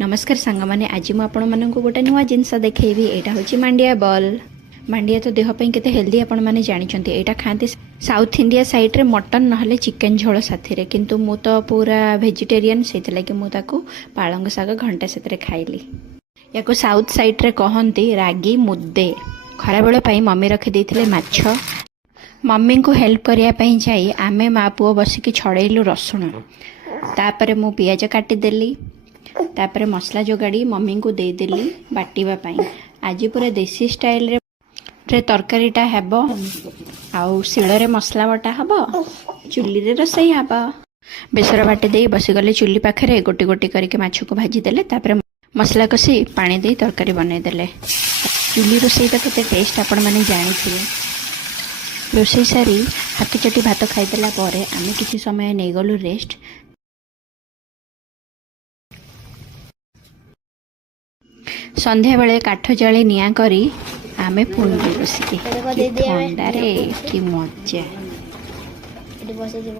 नमस्कार सांग मैंने आज मुझे गोटे नुआ जिनस देखी यहाँ हूँ मांडिया बॉल। मांडिया तो देहपाई केते हेल्दी आपण मैंने जानते यहाँ खाते साउथ इंडिया साइड रे मटन नहले चिकेन झोल साथी किंतु मु तो पूरा वेजिटेरियन से मुझे पालंग शाग घंटा से खाइली। या साउथ साइड रे कहती रागी मुदे। खरा बेल मम्मी रखी माछ। मम्मी को हेल्प करने जाई आमे माँ पुओ बसिकी छड़ेलु रसुण तापर मु पियाज काटिदेली तापर मसला जोगाड़ी मम्मी को देदेली बाटिबा। आज पूरा देसी स्टाइल रे तरकारीटा हेब आउ शिଳରେ मसला बटा हब चुली रे रोसई हब। बेसर बाटी दे बसीगले चुली पाखे गोटी गोटी करके माछ को भाजीदेले तापर मसला कषि पानी दे तरकारी बनईदेले। चुली रोसई तो केते टेस्ट आपण माने जानिथिबे। रोसई सारी हाथी चटी भात खाईदेला परे आमे किछि समय नै गलु रेस्ट। संध्या बेले काठ जाली निया करी आमे पुणी बसिकी ठंडारे कि मजा।